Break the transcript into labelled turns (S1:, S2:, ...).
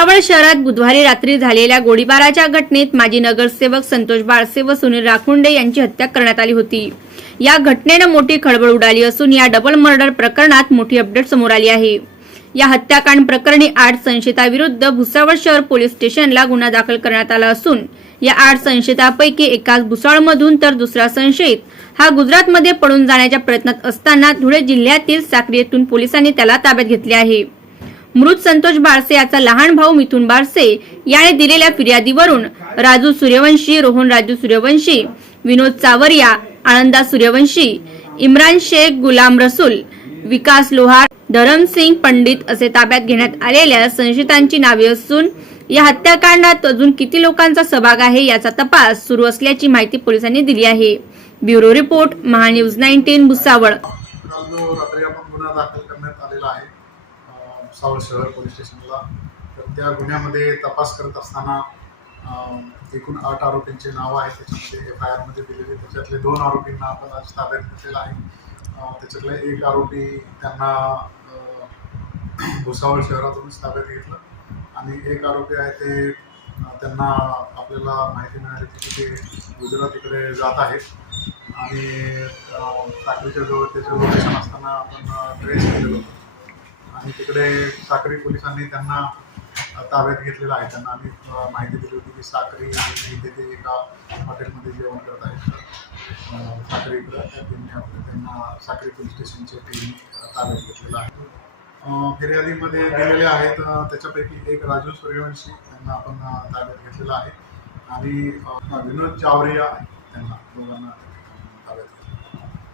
S1: भुसावळ शहरात बुधवारी रात्री झालेल्या गोळीबाराच्या घटनेत माजी नगरसेवक संतोष बाळसे व सुनील राखुंडे यांची हत्या करण्यात आली होती. या घटनेनं मोठी खळबळ उडाली असून या डबल मर्डर प्रकरणात मोठी अपडेट समोर आली आहे. या हत्याकांड प्रकरणी आठ संशयिताविरुद्ध भुसावळ शहर पोलीस स्टेशनला गुन्हा दाखल करण्यात आला असून या आठ संशयितापैकी एकाच भुसावळमधून तर दुसरा संशयित हा गुजरातमध्ये पळून जाण्याच्या प्रयत्नात असताना धुळे जिल्ह्यातील साक्री येथून पोलिसांनी त्याला ताब्यात घेतले आहे. मृत संतोष बारसे याचा लहान भाऊ मिथुन बारसे याने दिलेल्या फिर्यादीवरून राजू सूर्यवंशी रोहन राजू सूर्यवंशी विनोद चावरिया आनंदा सूर्यवंशी इम्रान शेख गुलाम रसूल विकास लोहार धरमसिंग पंडित असे ताब्यात घेण्यात आलेल्या संशयितांची नावे असून या हत्याकांडात अजून किती लोकांचा सहभाग आहे याचा तपास सुरू असल्याची माहिती पोलिसांनी दिली आहे. Bureau report Mahanews nineteen Bhusawal.
S2: दाखल करण्यात आलेला आहे. अं, भुसावळ शहर पोलीस स्टेशनला. तर त्या गुन्ह्यामध्ये तपास करत असताना एकूण आठ आरोपींचे नावं आहेत. त्याच्यामध्ये एफ आय आरमध्ये दिलेले त्याच्यातले दोन आरोपींना आपण आज ताब्यात घेतलेलं आहे. त्याच्यातले एक आरोपी त्यांना भुसावळ शहरातूनच ताब्यात घेतलं. आणि एक आरोपी आहे ते त्यांना आपल्याला माहिती मिळाली की ते गुजरातीकडे जात आहेत. आणि अं, जवळ त्याचं लोकेशन असताना आपण ट्रेस केलेलं होतं. आणि तिकडे साक्री पोलिसांनी त्यांना ताब्यात घेतलेलं आहे. त्यांना आम्ही माहिती दिली होती की साखरी इथे ते एका हॉटेलमध्ये जेवण करत आहेत साक्री साखरी इकडं त्यांना साक्री पोलीस स्टेशनचे टीमने ताब्यात घेतलेलं आहे. फिर्यादीमध्ये दिलेले आहेत त्याच्यापैकी एक राजू सूर्यवंशी त्यांना आपण ताब्यात घेतलेला आहे. आणि विनोद चावरिया त्यांना दोघांना.